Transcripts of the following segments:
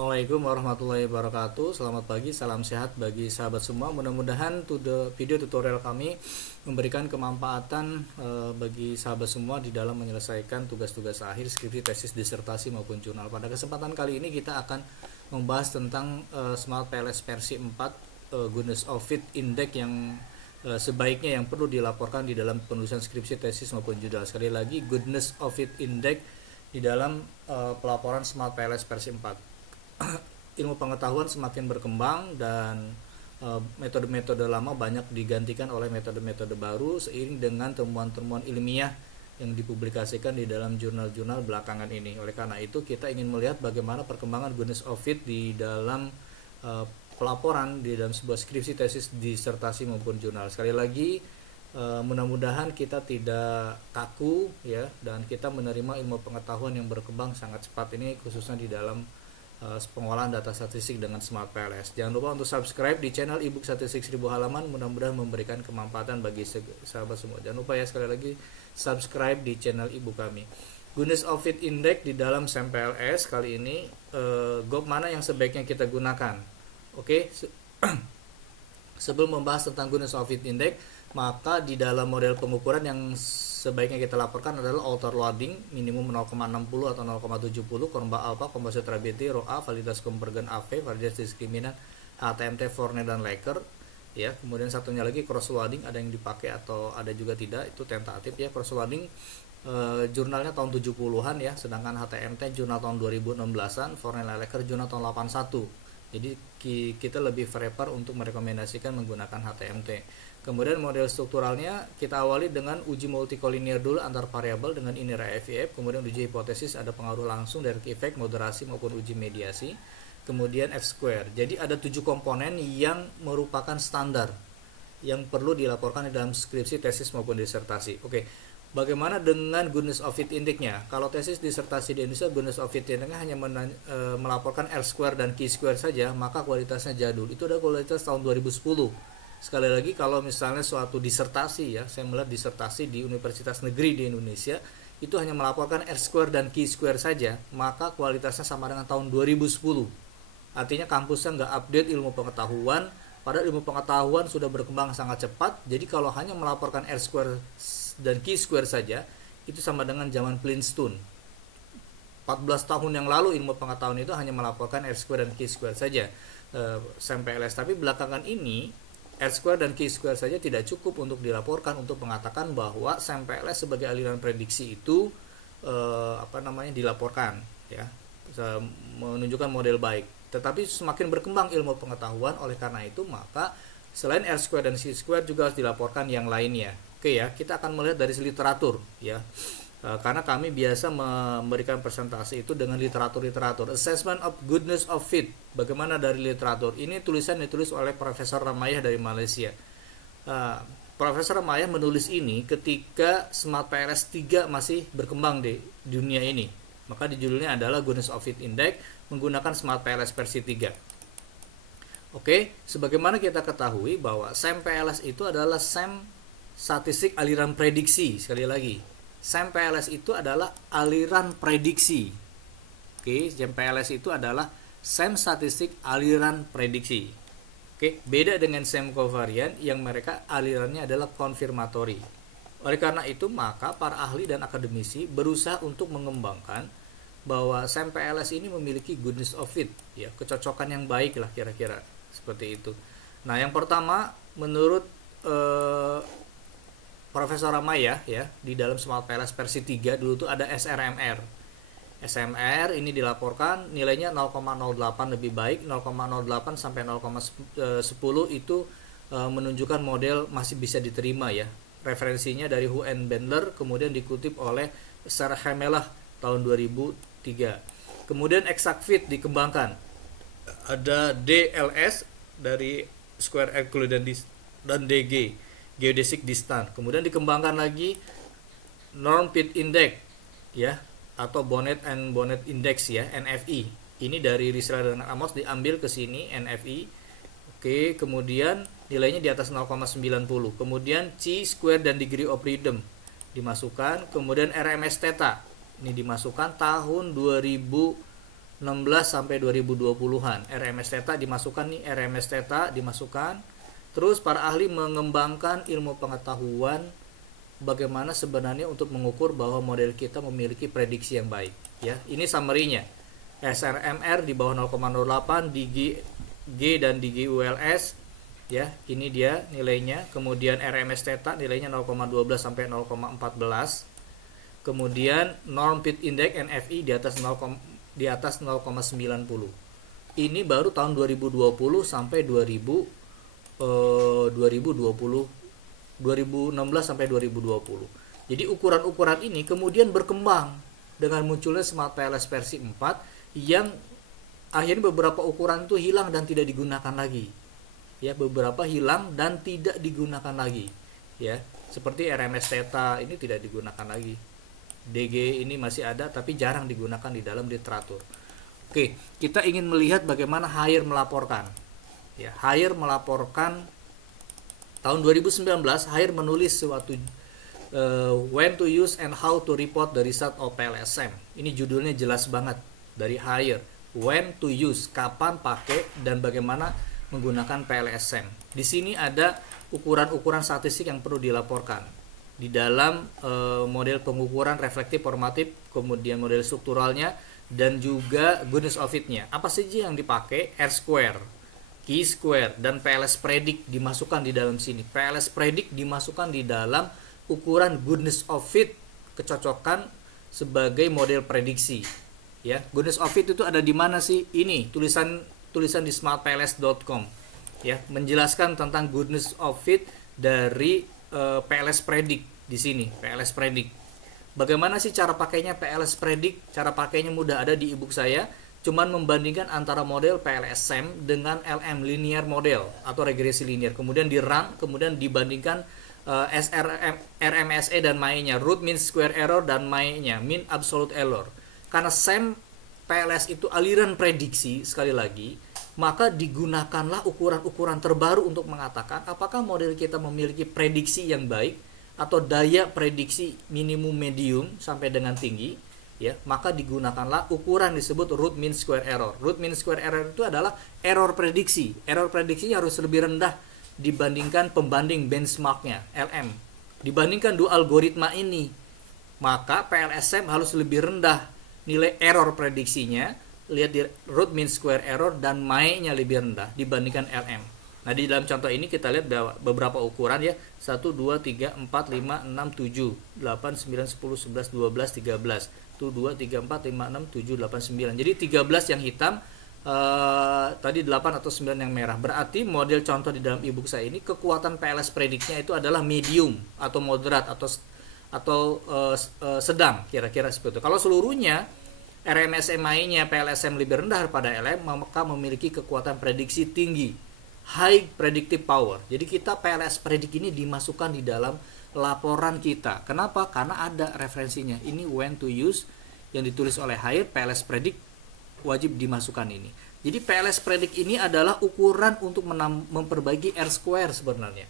Assalamualaikum warahmatullahi wabarakatuh. Selamat pagi, salam sehat bagi sahabat semua. Mudah-mudahan video tutorial kami memberikan kemanfaatan bagi sahabat semua di dalam menyelesaikan tugas-tugas akhir, skripsi, tesis, disertasi maupun jurnal. Pada kesempatan kali ini kita akan membahas tentang Smart PLS versi 4, Goodness of Fit Index yang sebaiknya yang perlu dilaporkan di dalam penulisan skripsi, tesis maupun jurnal. Sekali lagi, Goodness of Fit Index di dalam pelaporan Smart PLS versi 4. Ilmu pengetahuan semakin berkembang dan metode-metode lama banyak digantikan oleh metode-metode baru seiring dengan temuan-temuan ilmiah yang dipublikasikan di dalam jurnal-jurnal belakangan ini. Oleh karena itu kita ingin melihat bagaimana perkembangan Goodness of Fit di dalam pelaporan di dalam sebuah skripsi, tesis, disertasi maupun jurnal. Sekali lagi mudah-mudahan kita tidak kaku ya, dan kita menerima ilmu pengetahuan yang berkembang sangat cepat ini, khususnya di dalam pengolahan data statistik dengan Smart PLS. Jangan lupa untuk subscribe di channel ebook statistik 1000 halaman, mudah-mudahan memberikan kemanfaatan bagi sahabat semua. Jangan lupa ya, sekali lagi subscribe di channel ebook kami. Goodness of Fit Index di dalam SAM PLS kali ini, GOP mana yang sebaiknya kita gunakan? Oke, sebelum membahas tentang Goodness of Fit Index, maka di dalam model pengukuran yang sebaiknya kita laporkan adalah outer loading minimum 0,60 atau 0,70, korba alpha, composite reliability, rho A, validitas konvergen AV, validitas diskriminan, HTMT, Fortnite dan Laker ya. Kemudian satunya lagi cross loading, ada yang dipakai atau ada juga tidak, itu tentatif ya. Cross loading jurnalnya tahun 70-an ya, sedangkan HTMT jurnal tahun 2016-an, Fortnite dan Laker jurnal tahun 81. Jadi kita lebih prefer untuk merekomendasikan menggunakan HTMT. Kemudian model strukturalnya kita awali dengan uji multikolinier dulu antar variabel dengan inner FEF, kemudian uji hipotesis ada pengaruh langsung dari efek, moderasi maupun uji mediasi, kemudian F-square. Jadi ada 7 komponen yang merupakan standar yang perlu dilaporkan di dalam skripsi, tesis maupun disertasi. Oke, bagaimana dengan Goodness of Fit Index-nya? Kalau tesis disertasi di Indonesia, Goodness of Fit Index-nya hanya melaporkan R-square dan Q-square saja, maka kualitasnya jadul. Itu adalah kualitas tahun 2010. Sekali lagi, kalau misalnya suatu disertasi ya, saya melihat disertasi di universitas negeri di Indonesia itu hanya melaporkan R-square dan Q-square saja, maka kualitasnya sama dengan tahun 2010. Artinya kampusnya nggak update ilmu pengetahuan, padahal ilmu pengetahuan sudah berkembang sangat cepat. Jadi kalau hanya melaporkan R-square dan Q-square saja, itu sama dengan zaman Flintstone. 14 tahun yang lalu ilmu pengetahuan itu hanya melaporkan R-square dan Q-square saja, SAM PLS. Tapi belakangan ini R-square dan Q-square saja tidak cukup untuk dilaporkan untuk mengatakan bahwa SAM PLS sebagai aliran prediksi itu dilaporkan ya, menunjukkan model baik. Tetapi semakin berkembang ilmu pengetahuan, oleh karena itu maka selain R-square dan Q-square juga harus dilaporkan yang lainnya. Oke ya, kita akan melihat dari literatur ya. Karena kami biasa memberikan presentasi itu dengan literatur. Assessment of Goodness of Fit. Bagaimana dari literatur? Ini tulisan ditulis oleh Profesor Ramayah dari Malaysia. Profesor Ramayah menulis ini ketika Smart PLS 3 masih berkembang di dunia ini. Maka di judulnya adalah Goodness of Fit Index menggunakan Smart PLS versi 3. Oke, sebagaimana kita ketahui bahwa SAM PLS itu adalah SAM statistik aliran prediksi. Sekali lagi, SAM PLS itu adalah aliran prediksi. Oke, SAM PLS itu adalah SAM statistik aliran prediksi. Oke, beda dengan SAM covariant yang mereka alirannya adalah konfirmatori. Oleh karena itu, maka para ahli dan akademisi berusaha untuk mengembangkan bahwa SAM PLS ini memiliki goodness of fit, ya, kecocokan yang baik lah kira-kira seperti itu. Nah, yang pertama menurut Profesor Ramayah ya, di dalam Smart PLS versi 3 dulu tuh ada SRMR. SMR ini dilaporkan nilainya 0,08 lebih baik, 0,08 sampai 0,10 itu menunjukkan model masih bisa diterima ya. Referensinya dari Hu and Bendler, kemudian dikutip oleh Sarah Hamelah tahun 2003. Kemudian Exact Fit dikembangkan. Ada DLS dari Square Euclidean dan DG, Geodesic Distance. Kemudian dikembangkan lagi Norm Fit Index ya, atau Bonnet and Bonnet Index ya, NFI. Ini dari Risler dan Amos diambil ke sini NFI. Oke, kemudian nilainya di atas 0,90. Kemudian Chi-square dan degree of freedom dimasukkan. Kemudian RMS theta ini dimasukkan tahun 2000 16 sampai 2020-an. RMS theta dimasukkan nih, RMS theta dimasukkan. Terus para ahli mengembangkan ilmu pengetahuan bagaimana sebenarnya untuk mengukur bahwa model kita memiliki prediksi yang baik, ya. Ini summary-nya. SRMR di bawah 0,08, DG G dan DG ULS, ya. Ini dia nilainya. Kemudian RMS theta nilainya 0,12 sampai 0,14. Kemudian norm fit index NFI di atas 0,90. Ini baru tahun 2020 sampai 2016 sampai 2020. Jadi ukuran-ukuran ini kemudian berkembang dengan munculnya Smart PLS versi 4 yang akhirnya beberapa ukuran itu hilang dan tidak digunakan lagi. Ya, beberapa hilang dan tidak digunakan lagi. Ya, seperti RMS theta ini tidak digunakan lagi. DG ini masih ada tapi jarang digunakan di dalam literatur. Oke, kita ingin melihat bagaimana Haier melaporkan. Ya, Haier melaporkan tahun 2019. Haier menulis suatu when to use and how to report the result of PLSM. Ini judulnya jelas banget dari Haier. When to use, kapan pakai dan bagaimana menggunakan PLSM. Di sini ada ukuran-ukuran statistik yang perlu dilaporkan di dalam model pengukuran reflektif formatif, kemudian model strukturalnya, dan juga goodness of fit-nya. Apa saja yang dipakai? R-square, chi-square, dan PLS predict dimasukkan di dalam sini. PLS predict dimasukkan di dalam ukuran goodness of fit, kecocokan sebagai model prediksi. Ya, goodness of fit itu ada di mana sih? Ini tulisan di smartpls.com, ya, menjelaskan tentang goodness of fit dari PLS predict di sini. PLS predict. Bagaimana sih cara pakainya PLS predict? Cara pakainya mudah, ada di ebook saya. Cuman membandingkan antara model PLSM dengan LM linear model atau regresi linear. Kemudian di run, kemudian dibandingkan RMSE dan MAE-nya, root mean square error dan MAE-nya, mean absolute error. Karena SAM PLS itu aliran prediksi, sekali lagi, maka digunakanlah ukuran-ukuran terbaru untuk mengatakan apakah model kita memiliki prediksi yang baik atau daya prediksi minimum medium sampai dengan tinggi, ya, maka digunakanlah ukuran disebut root mean square error. Root mean square error itu adalah error prediksi. Error prediksinya harus lebih rendah dibandingkan pembanding benchmarknya, LM. Dibandingkan dua algoritma ini, maka PLSM harus lebih rendah nilai error prediksinya, lihat di root mean square error, dan MAE-nya lebih rendah dibandingkan LM. Nah, di dalam contoh ini kita lihat beberapa ukuran, ya, 1, 2, 3, 4, 5, 6, 7, 8, 9, 10, 11, 12, 13. 1, 2, 3, 4, 5, 6, 7, 8, 9. Jadi 13 yang hitam, tadi 8 atau 9 yang merah. Berarti model contoh di dalam ebook saya ini, kekuatan PLS prediknya itu adalah medium atau moderat atau sedang, kira-kira seperti itu. Kalau seluruhnya RMS MAE-nya PLSM lebih rendah daripada LM, maka memiliki kekuatan prediksi tinggi, high predictive power. Jadi kita PLS predik ini dimasukkan di dalam laporan kita. Kenapa? Karena ada referensinya. Ini when to use yang ditulis oleh Haier, PLS predik wajib dimasukkan ini. Jadi PLS predik ini adalah ukuran untuk memperbaiki R-square sebenarnya.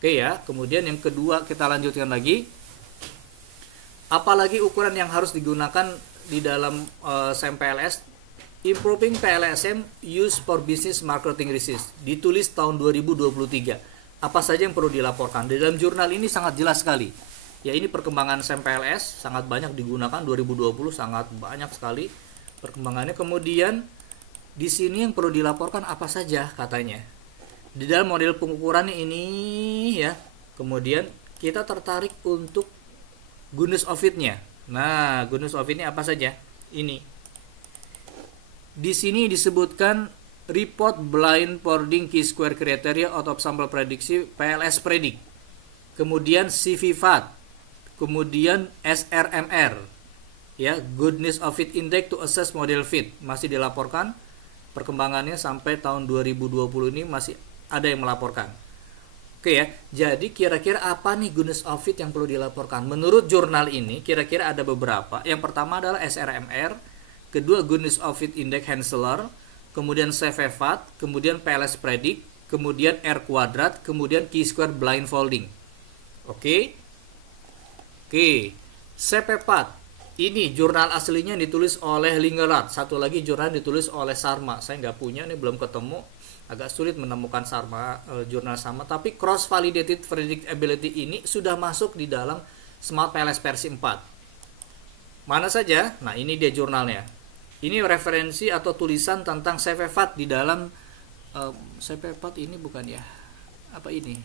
Oke ya, kemudian yang kedua kita lanjutkan lagi. Apalagi ukuran yang harus digunakan di dalam SAM PLS? Improving PLSM Use for Business Marketing Research, ditulis tahun 2023. Apa saja yang perlu dilaporkan? Di dalam jurnal ini sangat jelas sekali. Ya, ini perkembangan SAM PLS sangat banyak digunakan, 2020 sangat banyak sekali perkembangannya. Kemudian di sini yang perlu dilaporkan apa saja katanya. Di dalam model pengukuran ini, ya. Kemudian kita tertarik untuk goodness of fit-nya. Nah, goodness of fit-nya apa saja? Ini. Di sini disebutkan report blind boarding chi-square criteria out of sample prediksi PLS predict. Kemudian CVFAT, kemudian SRMR. Ya, goodness of fit index to assess model fit masih dilaporkan. Perkembangannya sampai tahun 2020 ini masih ada yang melaporkan. Oke ya, jadi kira-kira apa nih goodness of fit yang perlu dilaporkan? Menurut jurnal ini kira-kira ada beberapa. Yang pertama adalah SRMR, kedua goodness of fit index Hensler, kemudian CVFAT, kemudian PLS predict, kemudian R kuadrat, kemudian chi-square blindfolding. Oke. CPFAT. Ini jurnal aslinya ditulis oleh Lingerad. Satu lagi jurnal ditulis oleh Sharma. Saya nggak punya nih, belum ketemu. Agak sulit menemukan Sharma jurnal sama. Tapi cross validated predictability ini sudah masuk di dalam Smart PLS versi 4. Mana saja? Nah, ini dia jurnalnya. Ini referensi atau tulisan tentang CVFAT di dalam CVFAT ini bukan ya? Apa ini?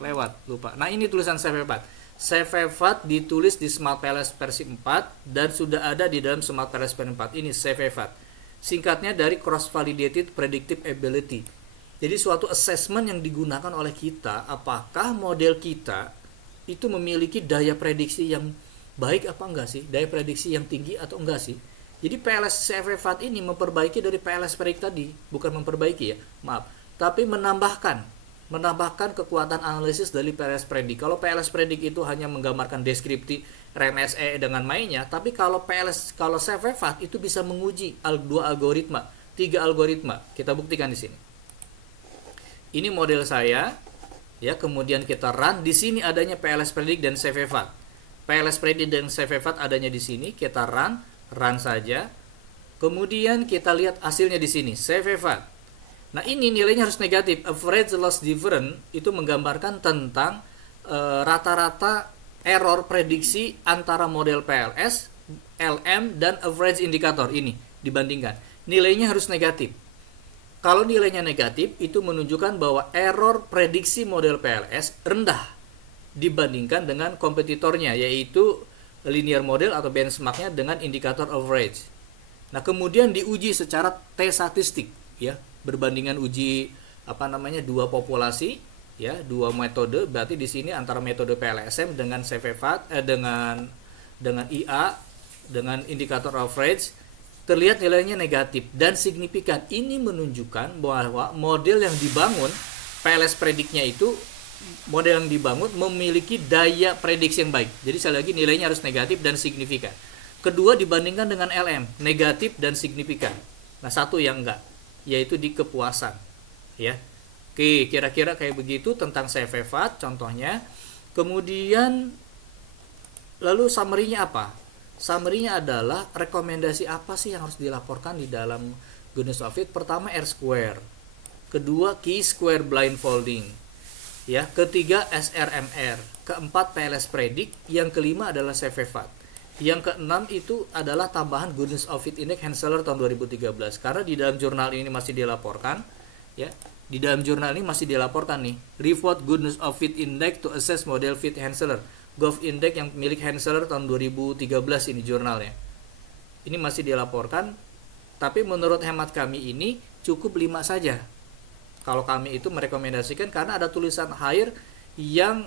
Lewat, lupa. Nah, ini tulisan CVFAT. CVFAT ditulis di Smart PLS versi 4 dan sudah ada di dalam Smart PLS versi 4. Ini CVFAT. Singkatnya dari Cross Validated Predictive Ability. Jadi suatu assessment yang digunakan oleh kita, apakah model kita itu memiliki daya prediksi yang baik apa enggak sih? Daya prediksi yang tinggi atau enggak sih? Jadi PLS CVFAT ini memperbaiki dari PLS Predict tadi, bukan memperbaiki ya, maaf, tapi menambahkan kekuatan analisis dari PLS Predict. Kalau PLS Predict itu hanya menggambarkan deskripsi RMSE dengan mainnya, tapi kalau CVFAT itu bisa menguji 2 algoritma, 3 algoritma. Kita buktikan di sini. Ini model saya, ya. Kemudian kita run. Di sini adanya PLS Predict dan CVFAT. PLS Predict dan CVFAT adanya di sini. Kita run saja. Kemudian kita lihat hasilnya di sini, CVFAT. Nah, ini nilainya harus negatif. Average loss difference itu menggambarkan tentang rata-rata error prediksi antara model PLS, LM, dan average indikator ini dibandingkan. Nilainya harus negatif. Kalau nilainya negatif, itu menunjukkan bahwa error prediksi model PLS rendah dibandingkan dengan kompetitornya, yaitu linear model atau benchmarknya dengan indikator average. Nah, kemudian diuji secara T-statistik, ya. Berbandingan uji dua populasi, ya, 2 metode. Berarti di sini antara metode PLSM dengan CVFAT dengan IA dengan indikator average terlihat nilainya negatif dan signifikan. Ini menunjukkan bahwa model yang dibangun PLS Predict-nya itu model yang dibangun memiliki daya prediksi yang baik. Jadi sekali lagi nilainya harus negatif dan signifikan. Kedua, dibandingkan dengan LM, negatif dan signifikan. Nah, satu yang enggak, yaitu di kepuasan, ya. Oke, kira-kira kayak begitu tentang CVFAT contohnya. Kemudian lalu summary-nya apa? Summary-nya adalah rekomendasi apa sih yang harus dilaporkan di dalam goodness of fit. Pertama, R-square. Kedua, Chi-square blindfolding. Ya, ketiga SRMR. Keempat, PLS Predict. Yang kelima adalah CVFAT. Yang keenam itu adalah tambahan Goodness of Fit Index Henseler tahun 2013. Karena di dalam jurnal ini masih dilaporkan, ya. Di dalam jurnal ini masih dilaporkan nih, report Goodness of Fit Index to assess model fit Henseler. Gov Index yang milik Henseler tahun 2013 ini jurnalnya. Ini masih dilaporkan, tapi menurut hemat kami ini cukup 5 saja. Kalau kami itu merekomendasikan karena ada tulisan higher yang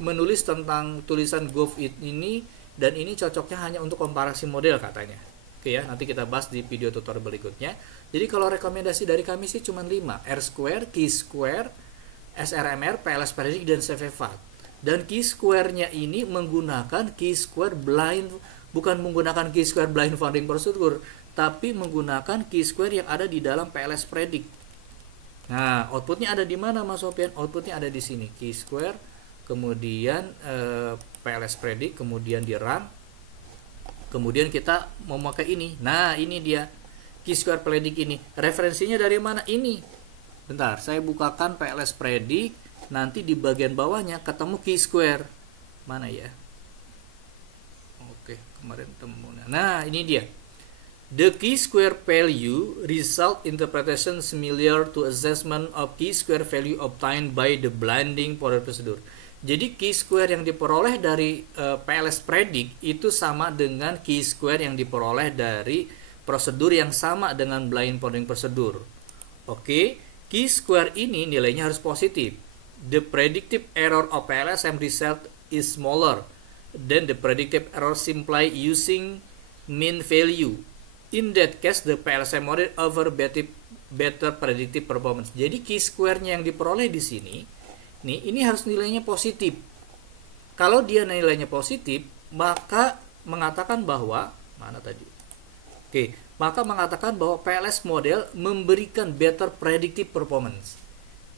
menulis tentang tulisan Gov ini, dan ini cocoknya hanya untuk komparasi model katanya. Oke ya, nanti kita bahas di video tutorial berikutnya. Jadi kalau rekomendasi dari kami sih cuma 5, R-square, Chi-square, SRMR, PLS Predict, dan CVFAT. Dan Chi-square-nya ini menggunakan Chi-square blind, bukan menggunakan Chi-square blind founding procedure, tapi menggunakan Chi-square yang ada di dalam PLS Predict. Nah, outputnya ada di mana Mas Sofian? Outputnya ada di sini, Chi-square, kemudian PLS Predict, kemudian di run, kemudian kita mau pakai ini. Nah, ini dia Chi-square Predict ini. Referensinya dari mana? Ini. Bentar, saya bukakan PLS Predict. Nanti di bagian bawahnya ketemu Chi-square. Mana ya? Oke, kemarin temu. Nah, ini dia. The Chi-square value result interpretation similar to assessment of Chi-square value obtained by the blending Fourier procedure. Jadi Chi-square yang diperoleh dari PLS Predict itu sama dengan Chi-square yang diperoleh dari prosedur yang sama dengan blind founding procedure. Oke, Chi-square ini nilainya harus positif. The predictive error of PLSM result is smaller than the predictive error simply using mean value. In that case, the PLSM model offer better predictive performance. Jadi Chi-square-nya yang diperoleh di sini, nih, ini harus nilainya positif. Kalau dia nilainya positif, maka mengatakan bahwa mana tadi? Maka mengatakan bahwa PLS model memberikan better predictive performance.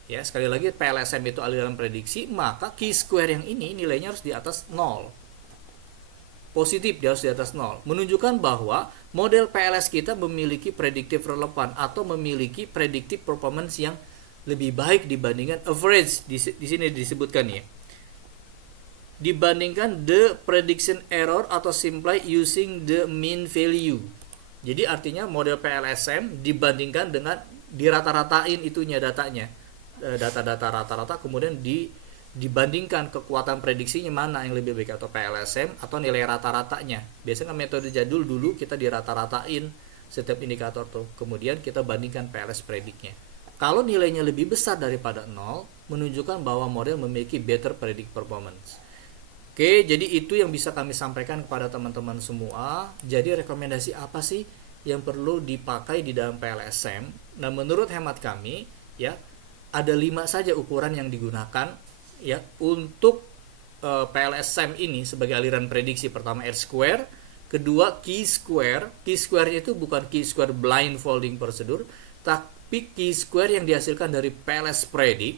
Ya, sekali lagi PLSM itu aliran prediksi, maka chi-square yang ini nilainya harus di atas 0. Positif, dia harus di atas 0. Menunjukkan bahwa model PLS kita memiliki predictive relevan atau memiliki predictive performance yang lebih baik dibandingkan average. Di sini disebutkan ya. Dibandingkan the prediction error atau simply using the mean value. Jadi artinya model PLSM dibandingkan dengan dirata-ratain itunya datanya. Data-data rata-rata, kemudian dibandingkan kekuatan prediksinya mana yang lebih baik, atau PLSM atau nilai rata-ratanya. Biasanya metode jadul dulu kita dirata-ratain setiap indikator tuh, kemudian kita bandingkan PLS prediknya. Kalau nilainya lebih besar daripada 0, menunjukkan bahwa model memiliki better predict performance. Oke, jadi itu yang bisa kami sampaikan kepada teman-teman semua. Jadi rekomendasi apa sih yang perlu dipakai di dalam PLSM? Nah, menurut hemat kami ya, ada 5 saja ukuran yang digunakan ya untuk PLSM ini sebagai aliran prediksi. Pertama R-square, kedua chi-square. Chi-square itu bukan chi-square blindfolding procedure, tapi chi-square yang dihasilkan dari PLS predict,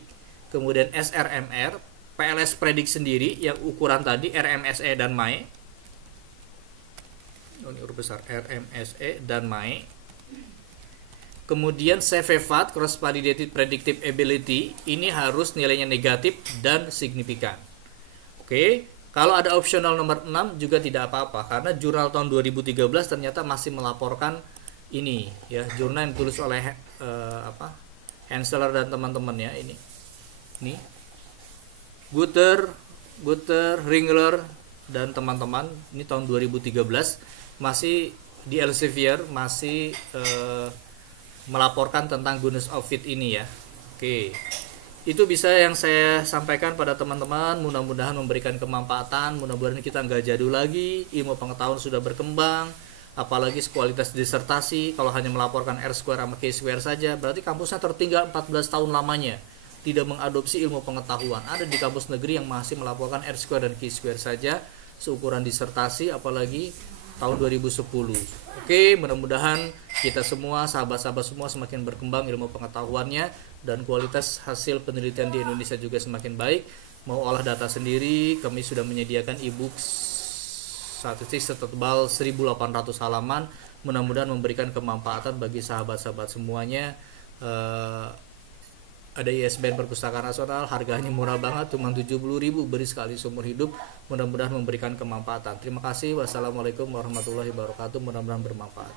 kemudian SRMR, PLS predict sendiri yang ukuran tadi RMSE dan MAE. Ini huruf besar RMSE dan MAE. Kemudian CVFAT, Cross Validated Predictive Ability, ini harus nilainya negatif dan signifikan. Oke, kalau ada optional nomor 6 juga tidak apa-apa, karena jurnal tahun 2013 ternyata masih melaporkan ini ya, jurnal yang ditulis oleh Hensler dan teman-temannya ini. Nih. Guter, Ringler dan teman-teman, ini tahun 2013 masih di Elsevier masih melaporkan tentang goodness of fit ini ya. Oke, itu bisa yang saya sampaikan pada teman-teman. Mudah-mudahan memberikan kemanfaatan. Mudah-mudahan kita nggak jadul lagi, ilmu pengetahuan sudah berkembang, apalagi kualitas disertasi. Kalau hanya melaporkan R-square sama K-square saja, berarti kampusnya tertinggal 14 tahun lamanya, tidak mengadopsi ilmu pengetahuan. Ada di kampus negeri yang masih melaporkan R-square dan K-square saja seukuran disertasi, apalagi tahun 2010. Oke, mudah-mudahan kita semua, sahabat-sahabat semua, semakin berkembang ilmu pengetahuannya dan kualitas hasil penelitian di Indonesia juga semakin baik. Mau olah data sendiri, kami sudah menyediakan e-book statistik setebal 1800 halaman. Mudah-mudahan memberikan kemanfaatan bagi sahabat-sahabat semuanya. Ada ISBN Perpustakaan Nasional, harganya murah banget, cuma 70.000, beri sekali seumur hidup. Mudah-mudahan memberikan kemanfaatan. Terima kasih. Wassalamualaikum warahmatullahi wabarakatuh. Mudah-mudahan bermanfaat.